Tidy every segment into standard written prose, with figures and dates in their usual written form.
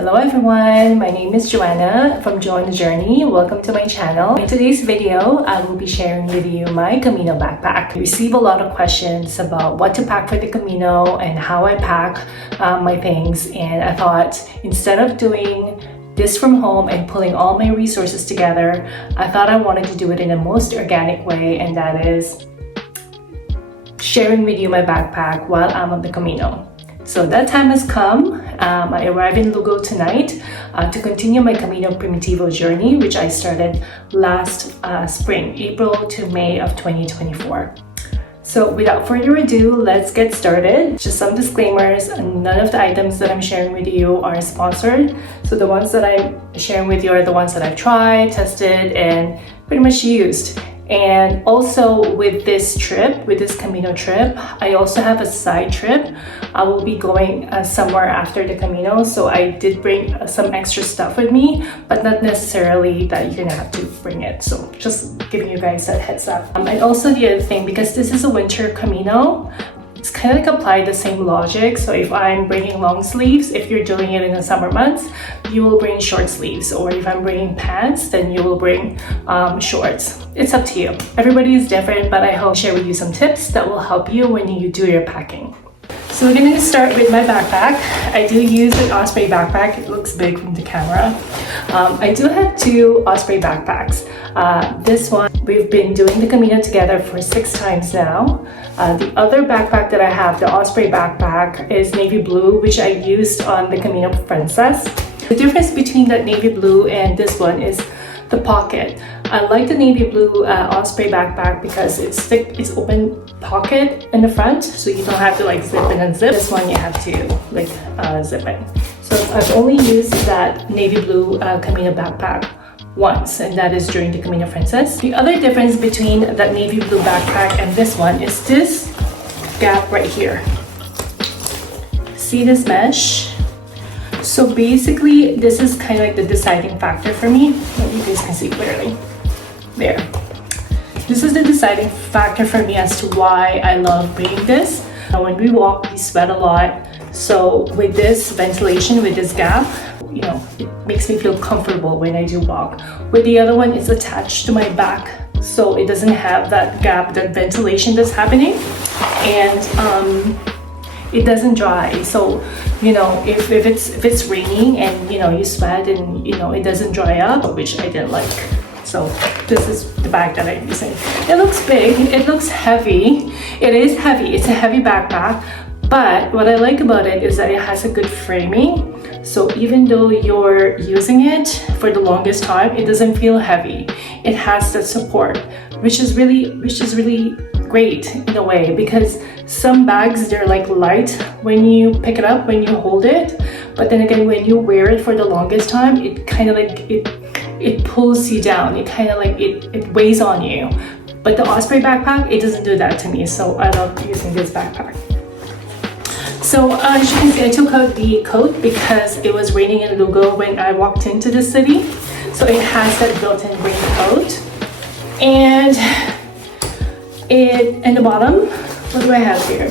Hello everyone, my name is Joanna from Join the Journey. Welcome to my channel. In today's video, I will be sharing with you my Camino backpack. I receive a lot of questions about what to pack for the Camino and how I pack my things, and I thought instead of doing this from home and pulling all my resources together, I thought I wanted to do it in the most organic way, and that is sharing with you my backpack while I'm on the Camino. So that time has come. I arrive in Lugo tonight to continue my Camino Primitivo journey, which I started last spring, April to May of 2024. So without further ado, let's get started. Just some disclaimers, none of the items that I'm sharing with you are sponsored. So the ones that I'm sharing with you are the ones that I've tried, tested, and pretty much used. And also with this trip, with this Camino trip, I also have a side trip. I will be going somewhere after the Camino, so I did bring some extra stuff with me, but not necessarily that you're gonna have to bring it. So just giving you guys a heads up. And also the other thing, because this is a winter Camino, it's kind of like apply the same logic. So if I'm bringing long sleeves, if you're doing it in the summer months, you will bring short sleeves. Or if I'm bringing pants, then you will bring shorts. It's up to you. Everybody is different, but I hope to share with you some tips that will help you when you do your packing. So we're going to start with my backpack. I do use an Osprey backpack. It looks big from the camera. I do have two Osprey backpacks. This one, we've been doing the Camino together for 6 times now. The other backpack that I have, the Osprey backpack, is navy blue, which I used on the Camino Princess. The difference between that navy blue and this one is the pocket. I like the navy blue Osprey backpack because it's thick, it's open pocket in the front, so you don't have to like zip and unzip. This one you have to like zip it. So I've only used that navy blue Camino backpack once, and that is during the Camino Princess. The other difference between that navy blue backpack and this one is this gap right here. See this mesh? So basically, this is kind of like the deciding factor for me. You guys can see clearly. There. This is the deciding factor for me as to why I love bringing this. When we walk, we sweat a lot. So with this ventilation, with this gap, you know, it makes me feel comfortable when I do walk. With the other one, it's attached to my back, so it doesn't have that gap, that ventilation that's happening, and it doesn't dry. So you know, if it's raining and you know you sweat and you know it doesn't dry up, which I didn't like. So this is the bag that I'm using. It looks big, it looks heavy. It is heavy, it's a heavy backpack, but what I like about it is that it has a good framing. So even though you're using it for the longest time, it doesn't feel heavy. It has that support, which is really great in a way, because some bags, they're like light when you pick it up, when you hold it, but then again when you wear it for the longest time, it kind of like it pulls you down. It kind of like it weighs on you. But the Osprey backpack, it doesn't do that to me, so I love using this backpack. So as you can see, I took out the coat because it was raining in Lugo when I walked into the city. So it has that built-in rain coat. And in the bottom, what do I have here?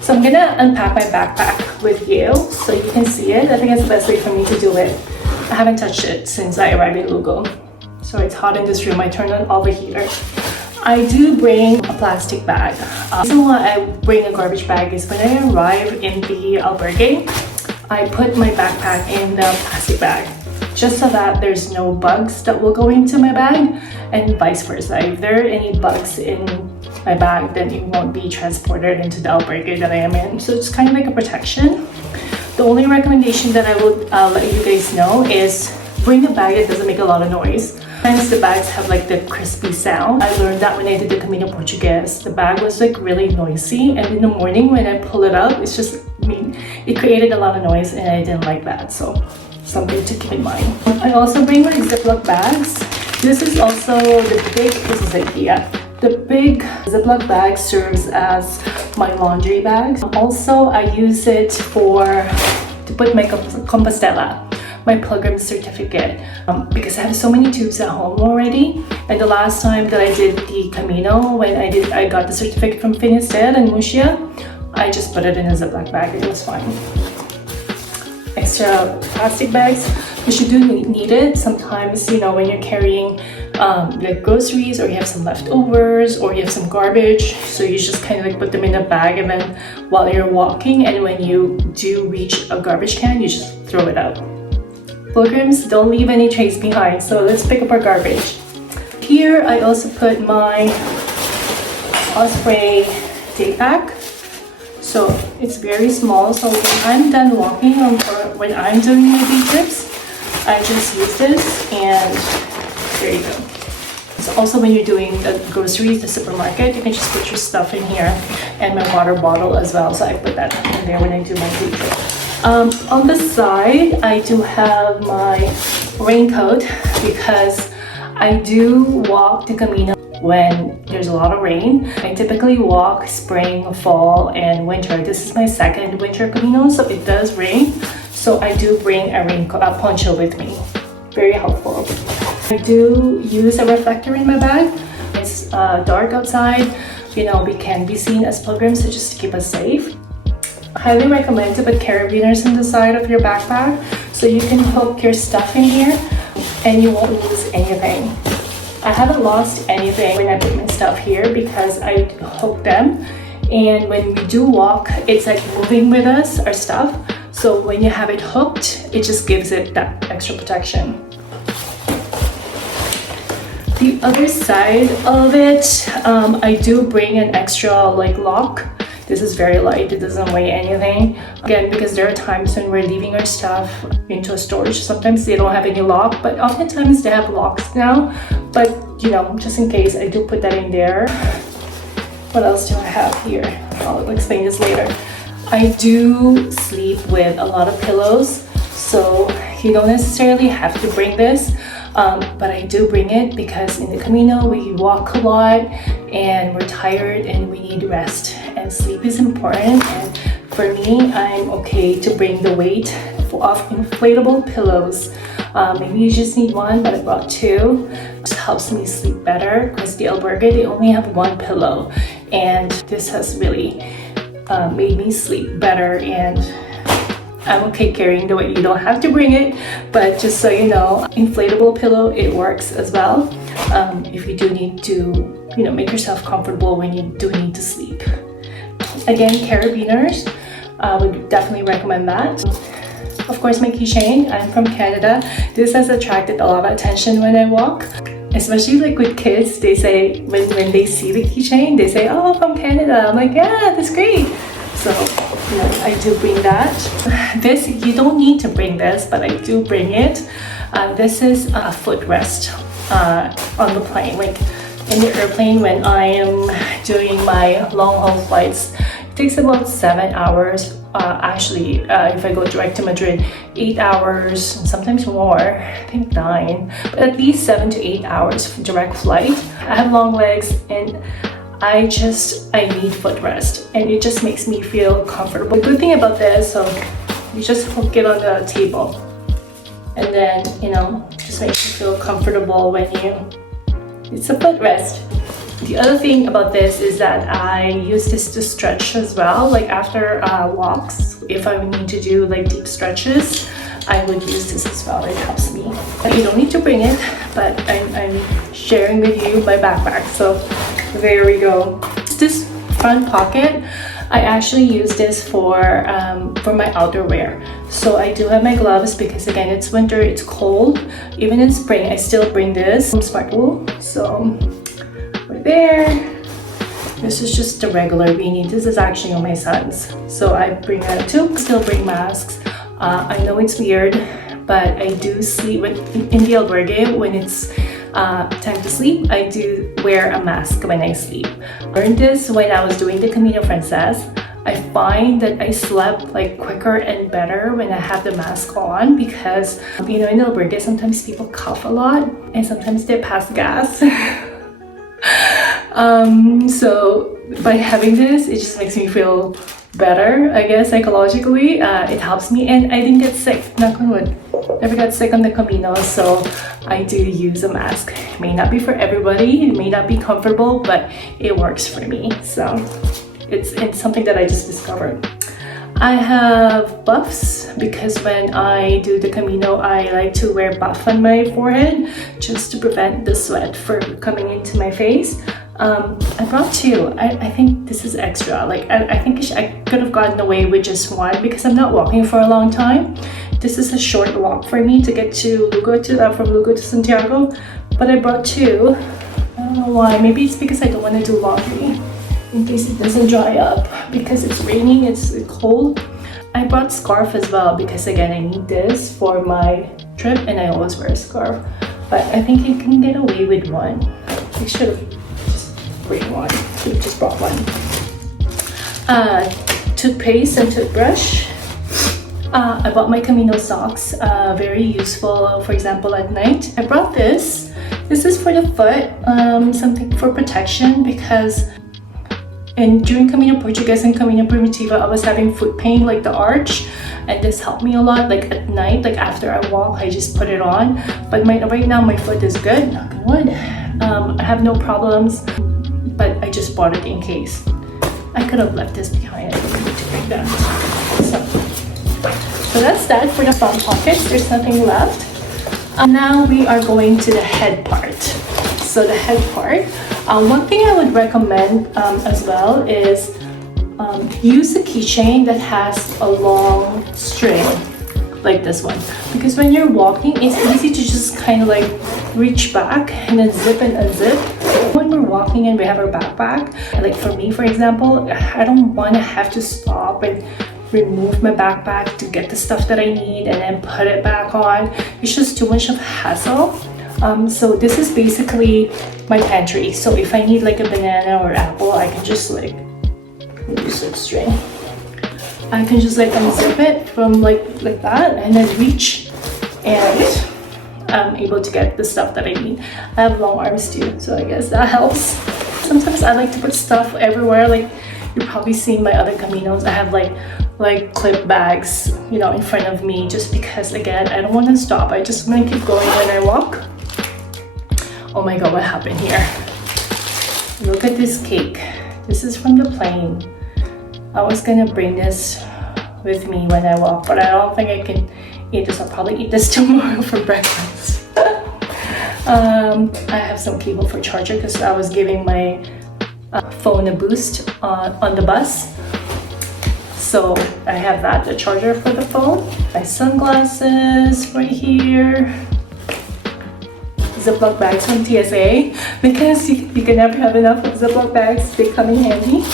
So I'm gonna unpack my backpack with you so you can see it. I think that's the best way for me to do it. I haven't touched it since I arrived in Lugo. So it's hot in this room. I turned on all the heater. I do bring a plastic bag. The reason why I bring a garbage bag is when I arrive in the albergue, I put my backpack in the plastic bag, just so that there's no bugs that will go into my bag, and vice versa. If there are any bugs in my bag, then it won't be transported into the albergue that I am in. So it's kind of like a protection. The only recommendation that I would let you guys know is bring a bag that doesn't make a lot of noise. Sometimes the bags have like the crispy sound. I learned that when I did the Camino Portuguese. The bag was like really noisy, and in the morning when I pull it up, it's just, I mean, it created a lot of noise and I didn't like that. So something to keep in mind. I also bring like Ziploc bags. This is also the big, this is IKEA. The big Ziploc bag serves as my laundry bag. Also, I use it to put my Compostela, my pilgrim certificate, because I have so many tubes at home already. And the last time that I did the Camino, when I got the certificate from Finisterre and Murcia, I just put it in a Ziploc bag. It was fine. extra plastic bags, because you do need it sometimes, you know, when you're carrying like groceries, or you have some leftovers, or you have some garbage, so you just kind of like put them in a bag, and then while you're walking, and when you do reach a garbage can, you just throw it out. Pilgrims don't leave any trays behind, so let's pick up our garbage. Here I also put my Osprey day pack. So it's very small, so when I'm done walking, or when I'm doing my day trips, I just use this, and there you go. So also when you're doing the groceries, the supermarket, you can just put your stuff in here, and my water bottle as well. So I put that in there when I do my day trip. On the side, I do have my raincoat, because I do walk the Camino when there's a lot of rain. I typically walk spring, fall, and winter. This is my second winter Camino, so it does rain. So I do bring a raincoat, a poncho with me. Very helpful. I do use a reflector in my bag. It's dark outside. You know, we can be seen as pilgrims, so just to keep us safe. I highly recommend to put carabiners on the side of your backpack, so you can hook your stuff in here and you won't lose anything. I haven't lost anything when I put my stuff here, because I hook them, and when we do walk, it's like moving with us, our stuff. So when you have it hooked, it just gives it that extra protection. The other side of it, I do bring an extra like lock. This is very light, it doesn't weigh anything. Again, because there are times when we're leaving our stuff into a storage, sometimes they don't have any lock, but oftentimes they have locks now. But you know, just in case, I do put that in there. What else do I have here? I'll explain this later. I do sleep with a lot of pillows, so you don't necessarily have to bring this. But I do bring it because in the Camino we walk a lot and we're tired and we need rest, and sleep is important. And for me, I'm okay to bring the weight of inflatable pillows. Maybe you just need one, but I brought two. It helps me sleep better, because the albergue, they only have one pillow, and this has really made me sleep better. And I'm okay carrying the weight. You don't have to bring it, but just so you know, inflatable pillow, it works as well. If you do need to, you know, make yourself comfortable when you do need to sleep. Again, carabiners, would definitely recommend that. Of course, my keychain. I'm from Canada. This has attracted a lot of attention when I walk, especially like with kids. They say when they see the keychain, they say, "Oh, from Canada." I'm like, "Yeah, that's great." So, you know, I do bring that. This, you don't need to bring this, but I do bring it. This is a footrest on the plane. Like in the airplane, when I am doing my long haul flights, it takes about 7 hours. Actually, if I go direct to Madrid, 8 hours, and sometimes more, I think 9, but at least 7 to 8 hours direct flight. I have long legs, and I need footrest, and it just makes me feel comfortable. The good thing about this, so you just hook it on the table, and then, you know, just makes you feel comfortable when it's a footrest. The other thing about this is that I use this to stretch as well, like after walks. If I need to do like deep stretches, I would use this as well. It helps me. But you don't need to bring it, but I'm sharing with you my backpack. So there we go. This front pocket, I actually use this for my outerwear. So I do have my gloves, because again, it's winter, it's cold. Even in spring, I still bring this from Smart Wool. So right there. This is just a regular beanie. This is actually on my son's, so I bring that too. Still bring masks. I know it's weird, but I do sleep in the albergue when it's time to sleep. I do wear a mask when I sleep. I learned this when I was doing the Camino Frances. I find that I slept like quicker and better when I have the mask on, because you know, in the albergue sometimes people cough a lot and sometimes they pass gas. So by having this, it just makes me feel better, I guess, psychologically. It helps me, and I didn't get sick, knock on wood. Never got sick on the Camino, so I do use a mask. It may not be for everybody, it may not be comfortable, but it works for me. So it's something that I just discovered. I have buffs because when I do the Camino, I like to wear buff on my forehead just to prevent the sweat from coming into my face. I brought two. I think this is extra. Like I think I could have gotten away with just one because I'm not walking for a long time. This is a short walk for me to get to Lugo from Lugo to Santiago, but I brought two. I don't know why. Maybe it's because I don't want to do laundry in case it doesn't dry up because it's raining, it's cold. I brought scarf as well because again I need this for my trip and I always wear a scarf, but I think you can get away with one. I should have just bring one. Should have just brought one. Toothpaste and toothbrush. I bought my Camino socks, very useful, for example, at night. I brought this. This is for the foot, something for protection because during Camino Portugues and Camino Primitiva, I was having foot pain, like the arch, and this helped me a lot. Like at night, like after I walk, I just put it on. But right now, my foot is good, knock on wood. I have no problems, but I just bought it in case. I could have left this behind. I don't need to bring that. So that's that for the front pockets. There's nothing left. Now we are going to the head part. So the head part, one thing I would recommend as well is use a keychain that has a long string like this one, because when you're walking it's easy to just kind of like reach back and then zip and unzip. When we're walking and we have our backpack, like for me for example, I don't want to have to stop and remove my backpack to get the stuff that I need and then put it back on. It's just too much of a hassle. So this is basically my pantry. So if I need like a banana or apple, I can just like use like string. I can just like unzip it from like that and then reach, and I'm able to get the stuff that I need. I have long arms too, so I guess that helps. Sometimes I like to put stuff everywhere. Like you're probably seeing my other Caminos. I have like clip bags, you know, in front of me just because again, I don't want to stop. I just want to keep going when I walk. Oh my god, what happened here? Look at this cake. This is from the plane. I was gonna bring this with me when I walk, but I don't think I can eat this. I'll probably eat this tomorrow for breakfast. I have some cable for charger because I was giving my phone a boost on the bus. So I have that, the charger for the phone. My sunglasses right here. Ziploc bags from TSA because you can never have enough of Ziploc bags. They come in handy.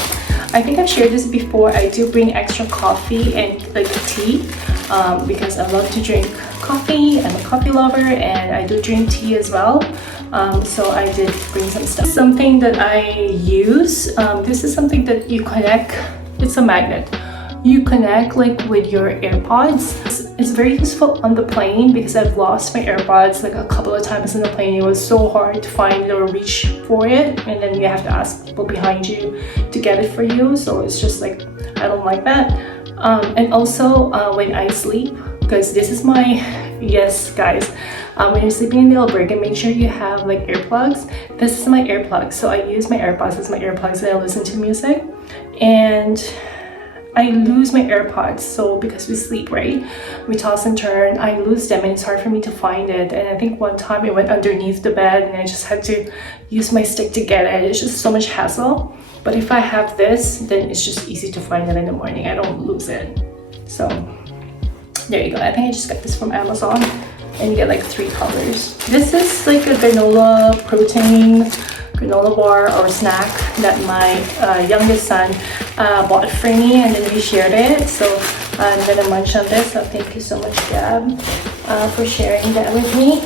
I think I've shared this before. I do bring extra coffee and like tea because I love to drink coffee. I'm a coffee lover and I do drink tea as well. So I did bring some stuff. Something that I use, this is something that you connect, it's a magnet. You connect like with your AirPods. It's very useful on the plane because I've lost my AirPods like a couple of times in the plane. It was so hard to find it or reach for it, and then you have to ask people behind you to get it for you. So it's just like, I don't like that. And also when I sleep, because this is my, yes guys, when you're sleeping in the albergue, make sure you have like earplugs. This is my earplugs. So I use my AirPods as my earplugs and I listen to music. And I lose my AirPods, so because we sleep, right? We toss and turn, I lose them and it's hard for me to find it. And I think one time it went underneath the bed and I just had to use my stick to get it. It's just so much hassle. But if I have this, then it's just easy to find it in the morning. I don't lose it. So there you go. I think I just got this from Amazon and you get like 3 colors. This is like a granola protein granola bar or snack that my youngest son bought for me, and then we shared it. So I'm gonna munch on this. So thank you so much, Gab, for sharing that with me.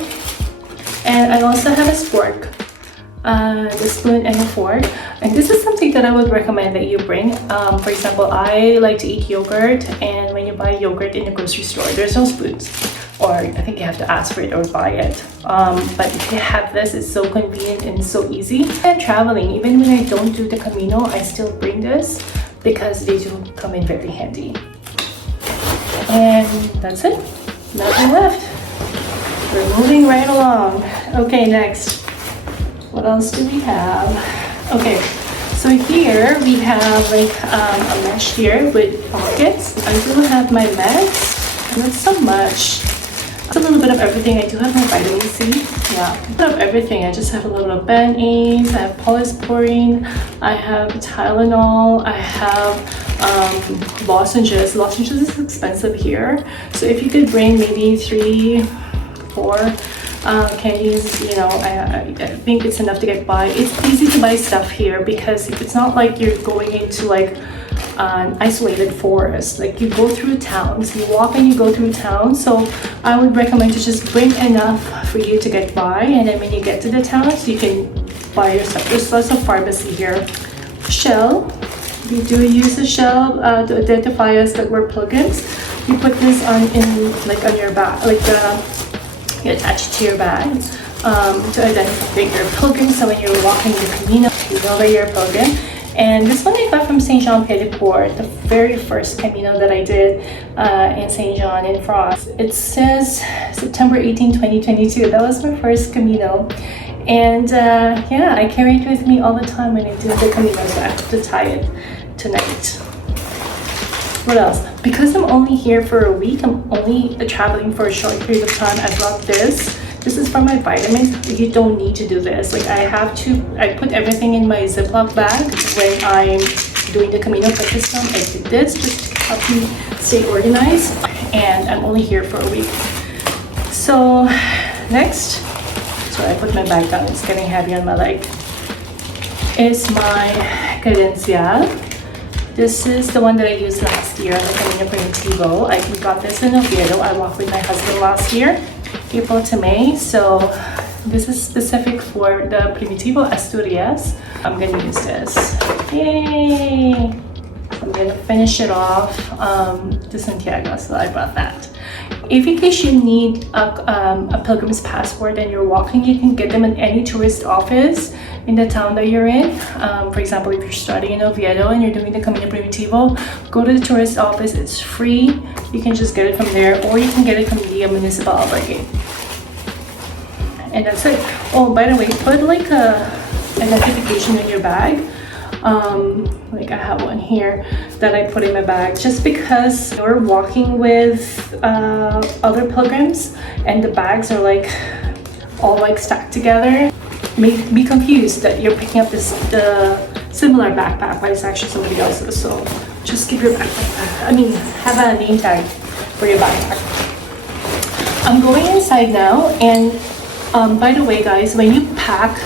And I also have a spork, the spoon and a fork. And this is something that I would recommend that you bring. For example, I like to eat yogurt, and when you buy yogurt in the grocery store, there's no spoons. Or I think you have to ask for it or buy it. But if you have this, it's so convenient and so easy. And traveling, even when I don't do the Camino, I still bring this because they do come in very handy. And that's it. Nothing left. We're moving right along. Okay, next. What else do we have? Okay, So here we have like a mesh here with pockets. I do have my meds, not so much. It's a little bit of everything. I do have my vitamin C. Yeah, a bit of everything. I just have a little of Band-Aids, I have polysporine, I have Tylenol, I have lozenges. Lozenges is expensive here. So if you could bring maybe 3, 4 candies, you know, I think it's enough to get by. It's easy to buy stuff here because it's not like you're going into like an isolated forest. Like you go through towns, you walk and you go through town. So I would recommend to just bring enough for you to get by, and then when you get to the towns, you can buy your stuff. There's also a pharmacy here. Shell. We do use a shell to identify us that we're pilgrims. You put this on your back, like you attach it to your bag to identify that you're a pilgrim. So when you're walking the Camino, you know that you're a pilgrim. And this one I got from Saint Jean Pied de Port, the very first Camino that I did in Saint Jean in France. It says September 18, 2022. That was my first Camino. And yeah, I carry it with me all the time when I do the Camino, so I have to tie it tonight. What else? Because I'm only here for a week, I'm only traveling for a short period of time, I brought this. This is for my vitamins. You don't need to do this. Like I put everything in my Ziploc bag when I'm doing the Camino, but this time I did this just to help me stay organized. And I'm only here for a week. So next, so I put my bag down, it's getting heavy on my leg, is my credencial. This is the one that I used last year on the Camino Primitivo. We got this in Oviedo. I walked with my husband last year, April to May. So this is specific for the Primitivo Asturias. I'm gonna use this. Yay! I'm gonna finish it off to Santiago, so I brought that. If in case you need a pilgrim's passport and you're walking, you can get them in any tourist office in the town that you're in. For example, if you're studying in Oviedo and you're doing the Camino Primitivo, go to the tourist office. It's free. You can just get it from there, or you can get it from the municipal albergue. And that's it. Oh, by the way, put like a notification in your bag. Like I have one here that I put in my bag just because you're walking with other pilgrims and the bags are like all like stacked together. May be confused that you're picking up the similar backpack, but it's actually somebody else's. So just keep your backpack. I mean, have a name tag for your backpack. I'm going inside now, and by the way, guys, when you pack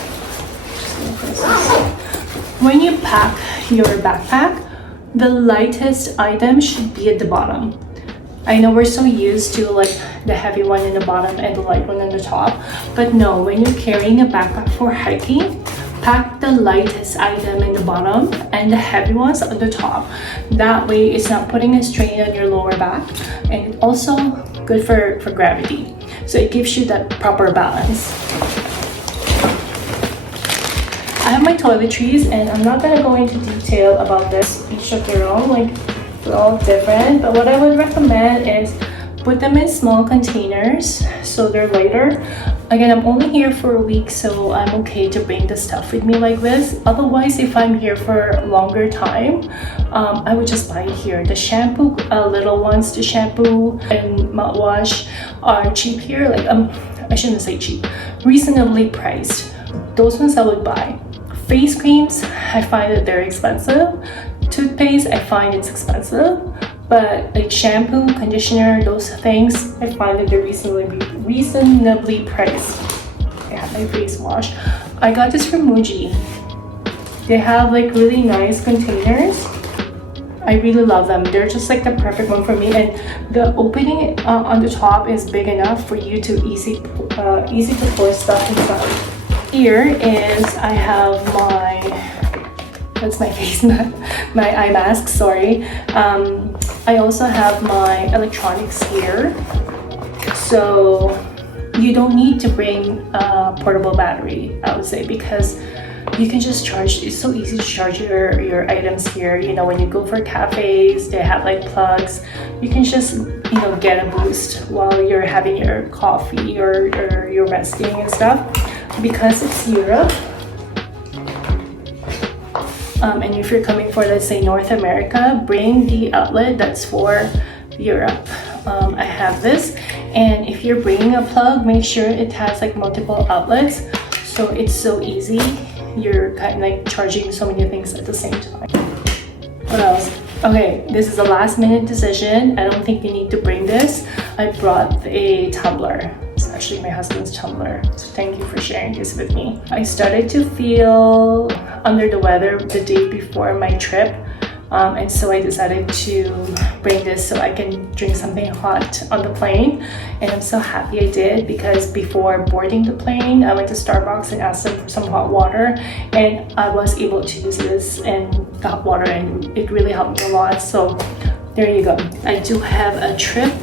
your backpack, the lightest item should be at the bottom. I know we're so used to like the heavy one in the bottom and the light one on the top, but no, when you're carrying a backpack for hiking, pack the lightest item in the bottom and the heavy ones on the top. That way it's not putting a strain on your lower back, and also good for gravity. So it gives you that proper balance. I have my toiletries, and I'm not gonna go into detail about this, each of their own, like they're all different, but what I would recommend is put them in small containers so they're lighter. Again, I'm only here for a week, so I'm okay to bring the stuff with me like this. Otherwise, if I'm here for a longer time, I would just buy it here. The shampoo, little ones, the shampoo and mouthwash are cheap here. Like I shouldn't say cheap, reasonably priced. Those ones I would buy. Face creams, I find that they're expensive. Toothpaste, I find it's expensive. But like shampoo, conditioner, those things, I find that they're reasonably priced. I have my face wash. I got this from Muji. They have like really nice containers. I really love them. They're just like the perfect one for me, and the opening on the top is big enough for you to easy to pour stuff inside. Here is, I have that's my face mask, my eye mask, sorry. I also have my electronics here. So you don't need to bring a portable battery, I would say, because you can just charge. It's so easy to charge your items here. You know, when you go for cafes, they have like plugs. You can just, you know, get a boost while you're having your coffee or you're resting and stuff. Because it's Europe, And if you're coming for, let's say, North America, bring the outlet that's for Europe. I have this, and if you're bringing a plug, make sure it has like multiple outlets, so it's so easy. You're kind of like charging so many things at the same time. What else? Okay, this is a last minute decision. I don't think you need to bring this. I brought a tumbler. It's actually my husband's tumbler, so thank you for sharing this with me. I started to feel under the weather the day before my trip, and so I decided to bring this so I can drink something hot on the plane. And I'm so happy I did, because before boarding the plane I went to Starbucks and asked them for some hot water, and I was able to use this and the hot water, and it really helped me a lot. So there you go. I do have a trip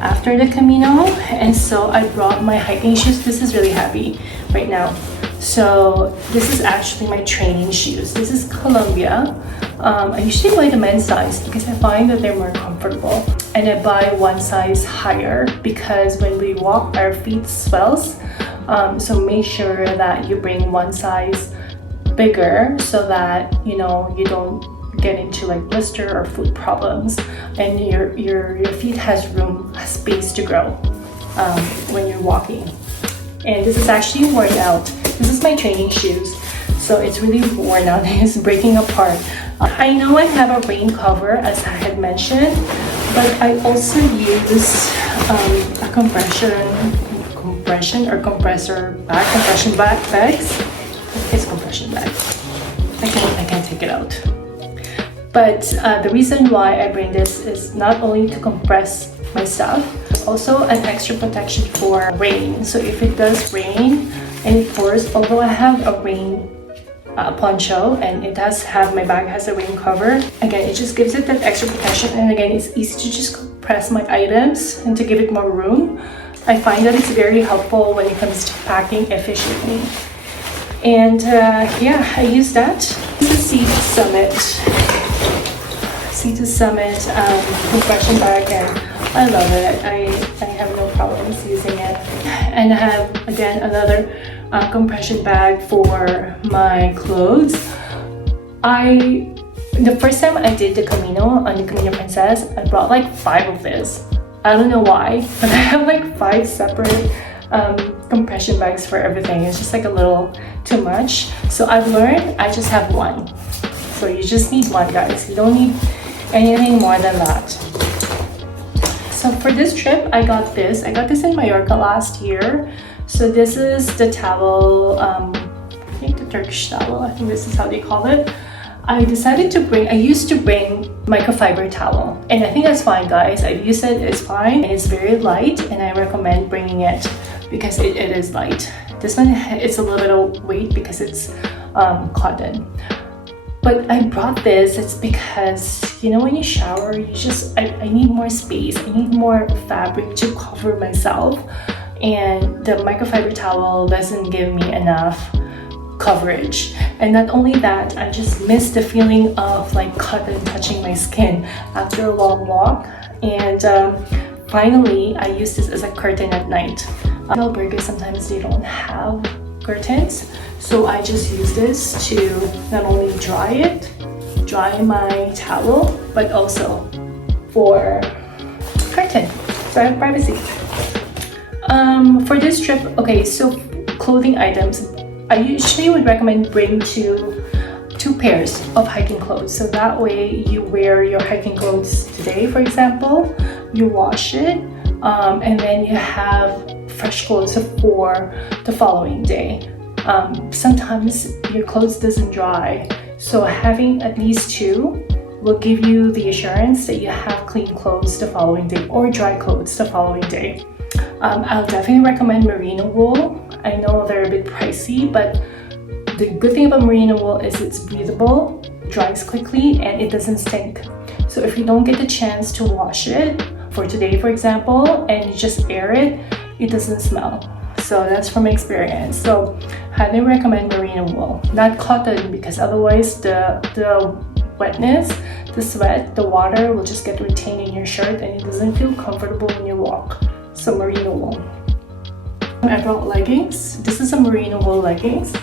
after the Camino, and so I brought my hiking shoes. This is really heavy right now. So this is actually my training shoes. This is Columbia. I usually buy the men's size because I find that they're more comfortable, and I buy one size higher because when we walk our feet swells. So make sure that you bring one size bigger so that you don't get into like blister or foot problems, and your feet has space to grow when you're walking. And this is actually worn out. This is my training shoes, so it's really worn out. It's breaking apart. I know I have a rain cover, as I had mentioned, but I also use a compression bags. It's compression bag. I can't take it out. But the reason why I bring this is not only to compress my stuff, also an extra protection for rain. So if it does rain and it pours, although I have a rain poncho and it does have, my bag has a rain cover, again, it just gives it that extra protection. And again, it's easy to just compress my items and to give it more room. I find that it's very helpful when it comes to packing efficiently. And yeah, I use that. This is Sea to Summit compression bag, and I love it. I have no problems using it. And I have, again, another compression bag for my clothes. The first time I did the Camino on the Camino Princess, I brought like 5 of this. I don't know why, but I have like 5 separate compression bags for everything. It's just like a little too much. So I've learned I just have one. So you just need one, guys. You don't need anything more than that. So for this trip, I got this in Mallorca last year. So this is the towel, I think the Turkish towel, I think this is how they call it. I used to bring microfiber towel, and I think that's fine, guys. I've used it, it's fine. It's very light, and I recommend bringing it because it is light. This one, it's a little bit of weight because it's cotton. But I brought this, it's because, when you shower, I need more space. I need more fabric to cover myself. And the microfiber towel doesn't give me enough coverage. And not only that, I just miss the feeling of like cotton touching my skin after a long walk. And finally, I use this as a curtain at night. Albergues, sometimes they don't have curtains, so I just use this to not only dry my towel, but also for curtain, so I have privacy. For this trip, okay, so clothing items, I usually would recommend bring two pairs of hiking clothes, so that way you wear your hiking clothes today, for example, you wash it, and then you have fresh clothes for the following day. Sometimes your clothes doesn't dry, so having at least 2 will give you the assurance that you have clean clothes the following day or dry clothes the following day. I'll definitely recommend merino wool. I know they're a bit pricey, but the good thing about merino wool is it's breathable, dries quickly, and it doesn't stink. So if you don't get the chance to wash it for today, for example, and you just air it, it doesn't smell. So that's from experience. So highly recommend merino wool, not cotton, because otherwise the wetness, the sweat, the water will just get retained in your shirt and it doesn't feel comfortable when you walk. So merino wool. I brought leggings. This is a merino wool leggings.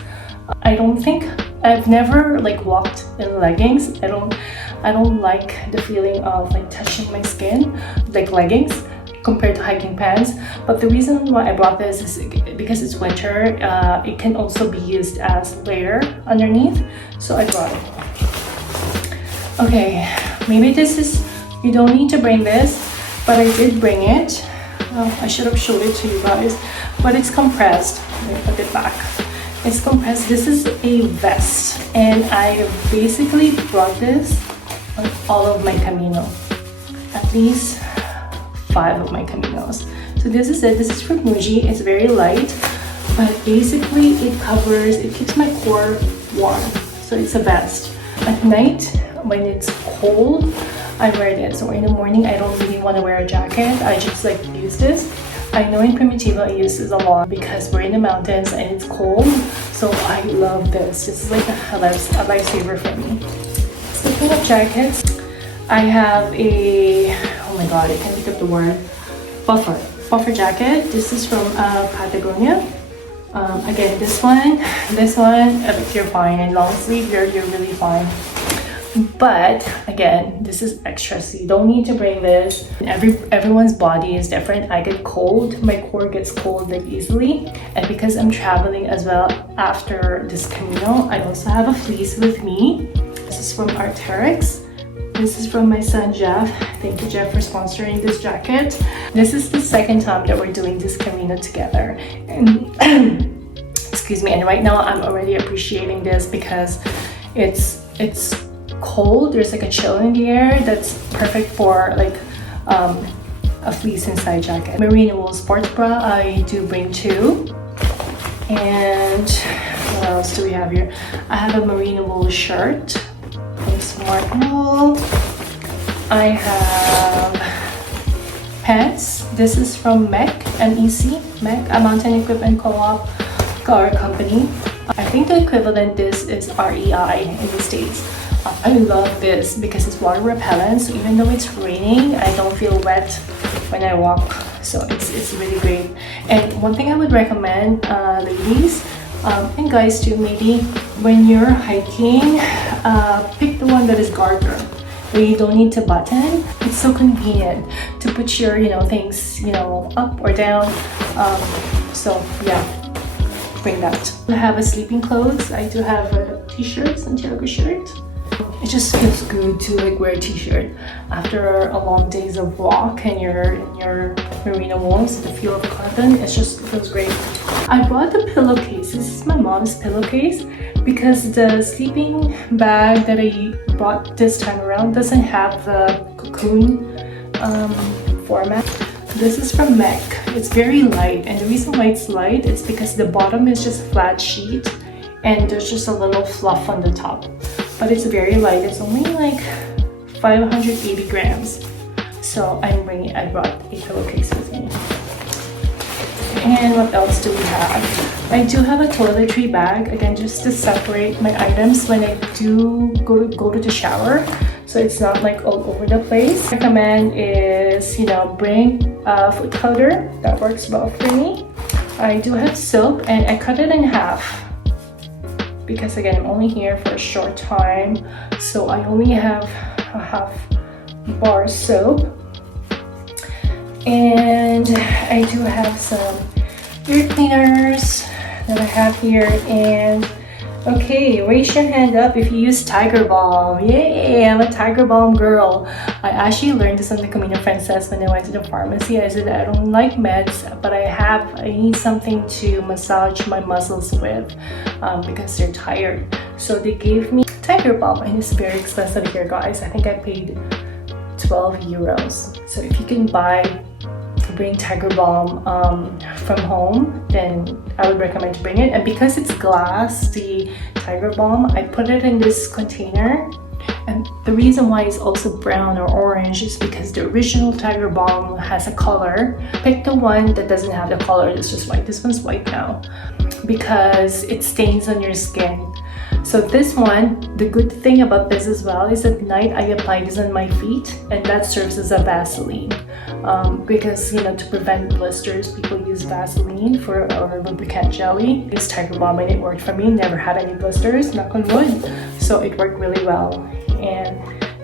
I don't think I've never like walked in leggings. I don't like the feeling of like touching my skin like leggings compared to hiking pants. But the reason why I brought this is because it's winter. It can also be used as layer underneath, so I brought it. Okay, maybe this is, you don't need to bring this, but I did bring it. I should have showed it to you guys, but it's compressed. Let me put it back. It's compressed. This is a vest, and I basically brought this on all of my Camino, at least 5 of my Caminos. So this is it. This is from Muji. It's very light, but basically it covers, it keeps my core warm. So it's a vest. At night, when it's cold, I wear this. So in the morning, I don't really want to wear a jacket. I just like use this. I know in Primitivo I use this a lot because we're in the mountains and it's cold. So I love this. This is like a lifesaver for me. Speaking of jackets, I have a, oh my god, I can't think of the word, puffer jacket. This is from Patagonia. Again, this one, if you're fine, and long sleeve, you're really fine. But again, this is extra, so you don't need to bring this. Everyone's body is different. I get cold, my core gets cold like easily, and because I'm traveling as well after this Camino, I also have a fleece with me. This is from Arc'teryx. This is from my son Jeff. Thank you, Jeff, for sponsoring this jacket. This is the second time that we're doing this Camino together, and excuse me, and right now I'm already appreciating this because it's cold. There's like a chill in the air that's perfect for like a fleece inside jacket. Merino wool sports bra, I do bring 2. And what else do we have here? I have a merino wool shirt from Smart Wool. I have pants. This is from MEC, MEC, a mountain equipment co-op car company. I think the equivalent this is REI in the States. I love this because it's water repellent, so even though it's raining, I don't feel wet when I walk. So it's really great. And one thing I would recommend, ladies and guys too, maybe when you're hiking, pick the one that is garter, where you don't need to button. It's so convenient to put your things up or down. So yeah, bring that. I have a sleeping clothes. I do have a t-shirt, Santiago shirt. It just feels good to like wear a t-shirt after a long days of walk, and you're in your merino wools, the feel of cotton, it feels great. I bought the pillowcase. This is my mom's pillowcase because the sleeping bag that I bought this time around doesn't have the cocoon format. This is from MEC. It's very light, and the reason why it's light is because the bottom is just a flat sheet and there's just a little fluff on the top. But it's very light. It's only like 580 grams. So I brought a pillowcase with me. And what else do we have? I do have a toiletry bag, again, just to separate my items when I do go to the shower, so it's not like all over the place. Recommend is, bring a foot powder. That works well for me. I do have soap, and I cut it in half because again, I'm only here for a short time, so I only have a half bar soap. And I do have some ear cleaners that I have here. And okay, raise your hand up if you use Tiger Balm. Yay, I'm a Tiger Balm girl. I actually learned this on the Camino Princess when I went to the pharmacy. I said I don't like meds, but I need something to massage my muscles with because they're tired. So they gave me Tiger Balm, and it's very expensive here, guys. I think I paid 12 euros. So if you can bring Tiger Balm from home, then I would recommend to bring it. And because it's glass, the Tiger Balm, I put it in this container, and the reason why it's also brown or orange is because the original Tiger Balm has a color. Pick the one that doesn't have the color, it's just white. This one's white now because it stains on your skin. So this one, the good thing about this as well is at night I apply this on my feet, and that serves as a Vaseline. because, you know, to prevent blisters, people use Vaseline or lubricant jelly. This Tiger Balm and it worked for me. Never had any blisters, knock on wood. So it worked really well. And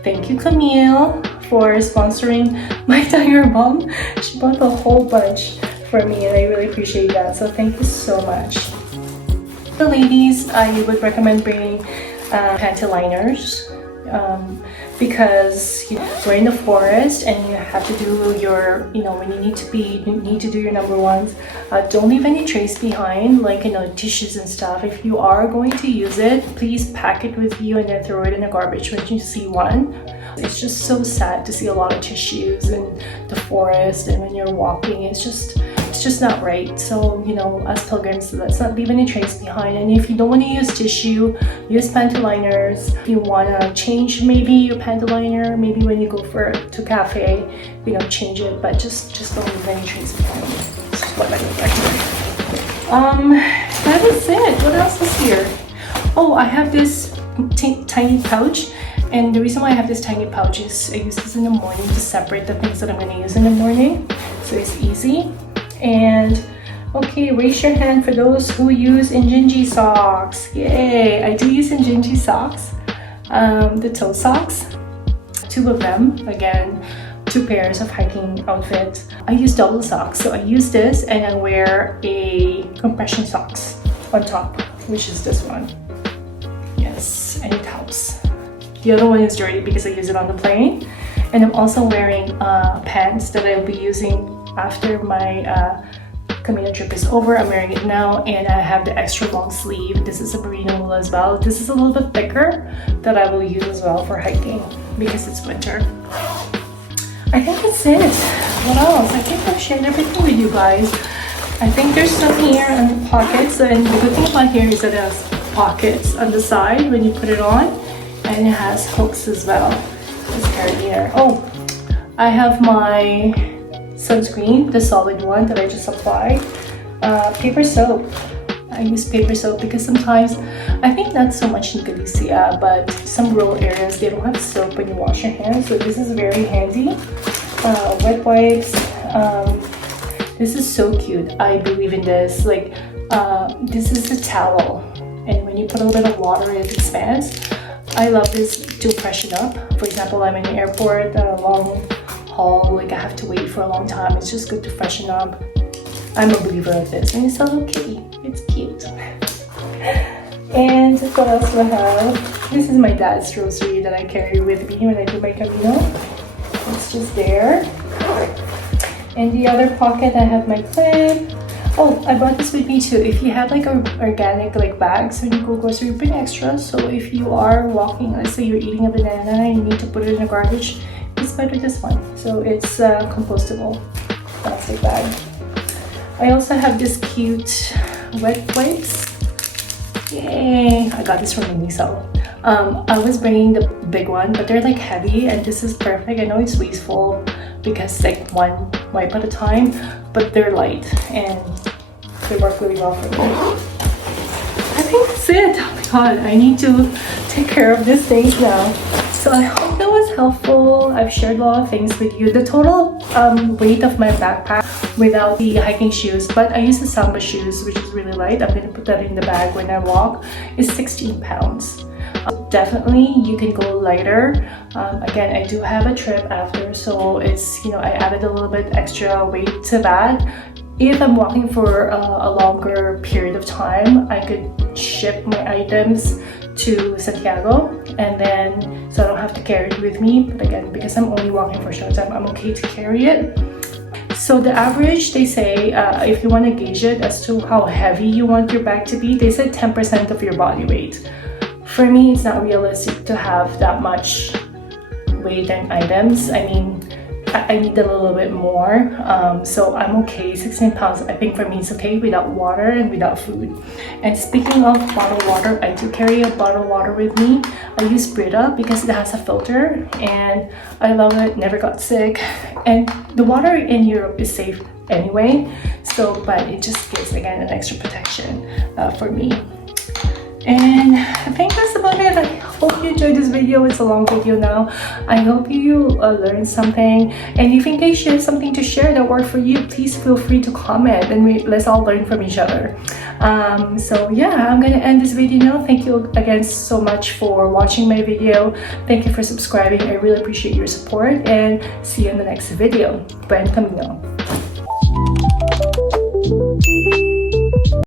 thank you, Camille, for sponsoring my Tiger Balm. She bought a whole bunch for me and I really appreciate that. So thank you so much. The ladies, I would recommend bringing panty liners because, you know, we're in the forest and you have to do your, you know, when you need to do your number ones. Don't leave any trace behind, like, you know, tissues and stuff. If you are going to use it, please pack it with you and then throw it in the garbage when you see one. It's just so sad to see a lot of tissues in the forest, and when you're walking, it's just not right. So, you know, as pilgrims, let's not leave any trace behind. And if you don't want to use tissue, use panty liners. If you want to change maybe your panty liner, maybe when you go to cafe, you know, change it, but just don't leave any trace behind. This is what I would recommend. That is it. What else is here? Oh, I have this tiny pouch. And the reason why I have this tiny pouch is I use this in the morning to separate the things that I'm going to use in the morning. So it's easy. And okay, raise your hand for those who use Injinji socks. Yay! I do use Injinji socks. The toe socks. 2 of them. Again, 2 pairs of hiking outfits. I use double socks. So I use this and I wear a compression socks on top, which is this one. Yes, and it helps. The other one is dirty because I use it on the plane. And I'm also wearing pants that I'll be using after my Camino trip is over. I'm wearing it now and I have the extra long sleeve. This is a merino wool as well. This is a little bit thicker that I will use as well for hiking because it's winter. I think that's it. What else? I think I've shared everything with you guys. I think there's some here in the pockets, and the good thing about here is that it has pockets on the side when you put it on. And it has hooks as well. It's carabiner. Oh, I have my sunscreen, the solid one that I just applied. Paper soap. I use paper soap because sometimes, I think not so much in Galicia, but some rural areas, they don't have soap when you wash your hands. So this is very handy. Wet wipes. This is so cute. I believe in this. Like, this is the towel. And when you put a little bit of water, it expands. I love this to freshen up. For example, I'm in the airport, a long haul, like I have to wait for a long time. It's just good to freshen up. I'm a believer of this. And it's a little kitty. It's cute. And what else do I have? This is my dad's rosary that I carry with me when I do my Camino. It's just there. In the other pocket, I have my clip. Oh, I brought this with me too. If you have like organic like bags when you go grocery, bring extra. So if you are walking, let's say you're eating a banana and you need to put it in the garbage, it's better this one. So it's compostable plastic bag. I also have this cute wet wipes. Yay! I got this from Miniso. I was bringing the big one, but they're like heavy and this is perfect. I know it's wasteful because like one wipe at a time, but they're light and they work really well for me. I think that's it. Oh my god, I need to take care of these things now. So I hope that was helpful. I've shared a lot of things with you. The total weight of my backpack without the hiking shoes, but I use the Samba shoes, which is really light. I'm going to put that in the bag when I walk, is 16 pounds. Definitely you can go lighter. Again, I do have a trip after, so it's, you know, I added a little bit extra weight to that. If I'm walking for a longer period of time, I could ship my items to Santiago and then so I don't have to carry it with me. But again, because I'm only walking for a short time, I'm okay to carry it. So the average, they say, if you want to gauge it as to how heavy you want your bag to be, they said 10% of your body weight. For me, it's not realistic to have that much weight and items. I mean, I need a little bit more, so I'm okay. 16 pounds, I think for me it's okay without water and without food. And speaking of bottled water, I do carry a bottled water with me. I use Brita because it has a filter and I love it, never got sick. And the water in Europe is safe anyway, so but it just gives again an extra protection for me. And I think that's about it. I hope you enjoyed this video. It's a long video now. I hope you learned something, and if in case you have something to share that worked for you, please feel free to comment, and let's all learn from each other. So yeah, I'm gonna end this video now. Thank you again so much for watching my video. Thank you for subscribing. I really appreciate your support, and see you in the next video. Buen camino.